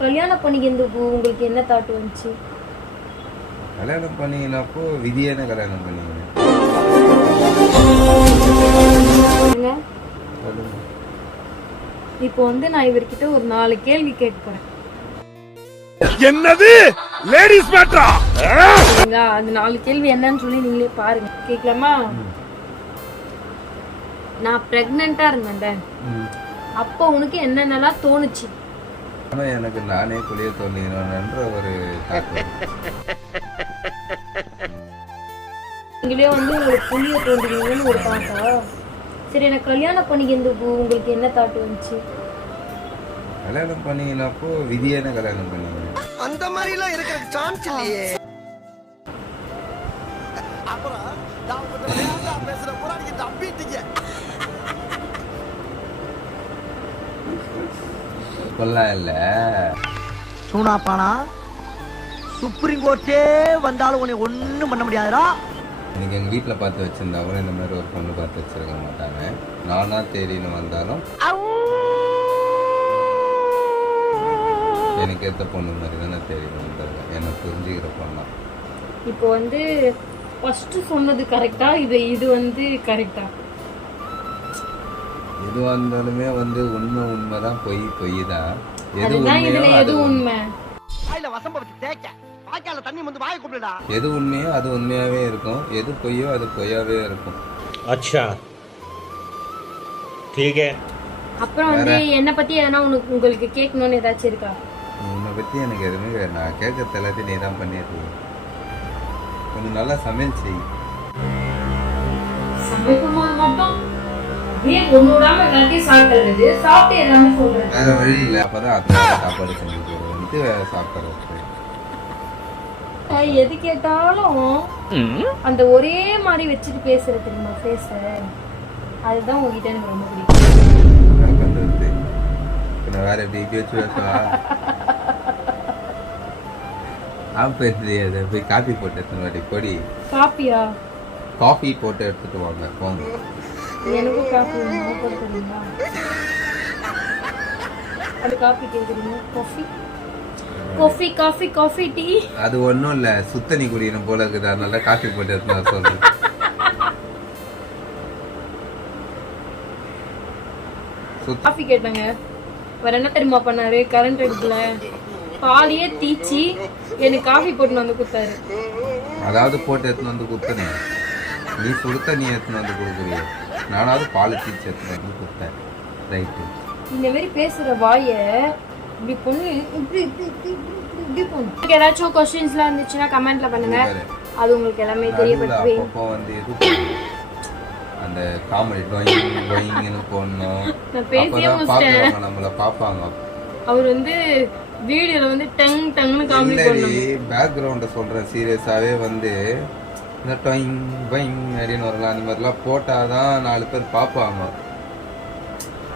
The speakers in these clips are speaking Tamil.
கல்யாணம் பண்ணிக்கிறதுக்கு உங்களுக்கு என்ன தாட் வந்துச்சு? கல்யாணம் பண்ணினப்போ விதியான கல்யாணம் பண்ணிக்கிறேன். இப்போ நான் இவர்கிட்ட ஒரு 4 கேள்வி கேட்க போறேன். என்னது லேடிஸ் மேட்டரா? அந்த 4 கேள்வி என்னன்னு சொல்லி நீங்களே பாருங்க. கேட்கலாமா? நான் பிரெக்னெண்டா இருந்தேன், அப்போ உனக்கு என்னென்னலாம் தோணுச்சு? ஆனா எனக்கு நானே குளிய தோன்றினோன்ற ஒரு நீங்களே உங்களுக்கு புளிய தோன்றினீங்கன்னு ஒரு தாட்டா? சரி, எனக்கு கல்யாணம் பண்ணிக்கிறதுக்கு உங்களுக்கு என்ன தாட் வந்துச்சு? கல்யாணம் பண்ணினப்போ விதியான கல்யாணம் பண்ணிக்கிறேன். அந்த மாதிரி எல்லாம் இருக்கிற சான்ஸ் இல்லையே. அப்புறம் நான் உங்ககிட்ட பேசுற புறாடிக்கு தப்பிட்டீங்க. கொல்லாம் இல்ல சூனாப்பானா சுப்ரீம் கோர்ட்டே வந்தாலும் உன்னை ஒண்ணும் பண்ண முடியாதுடா. எனக்கு எங்கள் வீட்டில் பார்த்து வச்சுருந்தா கூட இந்த மாதிரி ஒரு பொண்ணு பார்த்து வச்சிருக்க மாட்டாங்க. நானா தேடின்னு வந்தாலும் எனக்கு ஏற்ற பொண்ணு மாதிரி தான் நான் தேடின்னு வந்திருக்கேன். என்னை புரிஞ்சுக்கிற பொண்ணா. இப்போ ஃபர்ஸ்ட் சொன்னது கரெக்டா? இது கரெக்டா? எது வந்தாலுமே உண்மைதான், பொய் தான். எது உண்மை? எது உண்மையோ அது உண்மையாவே இருக்கும், எது பொய்யோ அது பொய்யாவே இருக்கும். अच्छा ठीक है. அப்புறம் என்ன பத்தி எதனா உங்களுக்கு கேட்கணும்னு ஏதாச்சும் இருக்கா? உன்னை பத்தி எனக்கு எதுவுமே கிடையாது. நான் கேட்கறது எல்லாத்தையும் நீ தான் பண்ணிடுறீங்க. கொஞ்சம் நல்லா சமையல் செய். வேற வழி இல்லை. அப்பதான் சாப்பாடு செஞ்சு போடுறது சாப்பிட்றது. எது கேட்டாலும் அந்த ஒரே மாதிரி வச்சுட்டு பேசுற தெரியுமா பேச? அதுதான் உங்ககிட்ட எனக்கு ரொம்ப பிடிக்கும். வேற எப்படி வச்சு பேசுவா? போய் காபி போட்டு எடுத்துட்டு பொடி. காப்பியா? காஃபி போட்டு எடுத்துட்டு வாங்க போங்க. எனக்கும் காஃபி போட்டு தருவீங்களா? அது காஃபி கேக்குறீங்க? காஃபி டீ அது ஒண்ணும் இல்ல, சுத்தனி குடிக்கணும் போல இருக்குது. அதனால காஃபி போட்டு எடுத்து சொல்றேன். காஃபி கேட்டாங்க. வேற என்ன தெரியுமா பண்ணாரு? கரண்ட் எடுக்கல, பாலியே தீச்சி எனக்கு காஃபி போட்டு வந்து கொடுத்தாரு. அதாவது போட்டு எடுத்துன்னு வந்து கொடுத்தனே, நீ சுடுத்த நீ எடுத்துன்னு வந்து கொடுக்குறிய, நானாவது பால் தீச்சி எடுத்துன்னு வந்து கொடுத்தேன். ரைட்டு. இந்த மாதிரி பேசுற வாய இப்படி பொண்ணு இப்படி பொண்ணு. ஏதாச்சும் கொஸ்டின்ஸ்லாம் இருந்துச்சுன்னா கமெண்ட்ல பண்ணுங்க. அது உங்களுக்கு எல்லாமே தெரியப்படுத்துவே. அப்போ அந்த காமெடி ட்ராயிங்னு போடணும். அப்பதான் பாக்குறவங்க நம்மள பாப்பாங்க. அவர் வீடியோல டங் டங்னு காமெடி பண்ணணும். பேக்ரவுண்ட சொல்றேன் சீரியஸாவே. இந்த டாயிங் பைங் அப்படின்னு வரலாம். அந்த மாதிரிலாம் போட்டாதான் 4 பேர் பாப்பாங்க.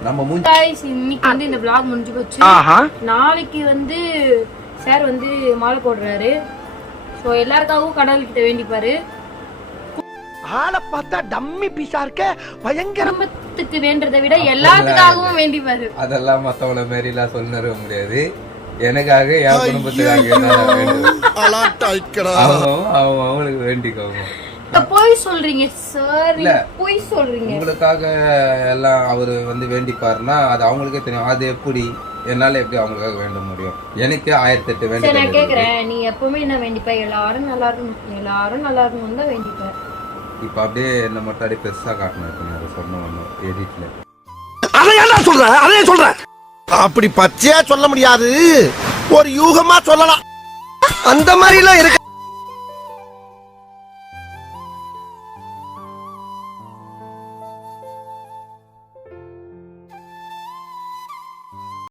நம்ம இன்னைக்கு இந்த vlog முடிஞ்சு போச்சு. நாளைக்கு சார் மாலை போடுறாரு. சோ எல்லாருக்காகவும் கடவுள்கிட்ட வேண்டிப்பாரு. ஆளை பார்த்தா டம்மி பீஸா இருக்க, பயங்கரத்துக்கு வேண்டதை விட எல்லாத்துக்காகவும் வேண்டிப்பாரு. அதெல்லாம் மத்தவங்கள மாதிரி எல்லாம் சொல்ல முடியாது. எனக்காக என் குடும்பத்துக்காக அவங்களுக்கு வேண்டிக்கோங்க. போய் சொல்றீங்க சார், போய் சொல்றீங்க. உங்களுக்காக எல்லாம் அவரு வேண்டிப்பாருன்னா அது அவங்களுக்கே தெரியும். அது எப்படி என்னால எப்படி அவங்களுக்காக வேண்ட முடியும்? எனக்கு 1008 வேண்டி. நான் கேக்குறேன், நீ எப்பவுமே என்ன வேண்டிப்ப? எல்லாரும் நல்லா இருக்கணும், எல்லாரும் நல்லா இருக்கணும் தான் வேண்டிப்ப. இப்ப அப்படியே என்ன மட்டும் அப்படியே பெருசா காட்டணும். இப்ப நீ அதை சொன்ன எடிட்ல அதையே சொல்றேன். அப்படி பச்சையா சொல்ல முடியாது, ஒரு யூகமா சொல்லலாம். அந்த மாதிரி எல்லாம் இருக்கு.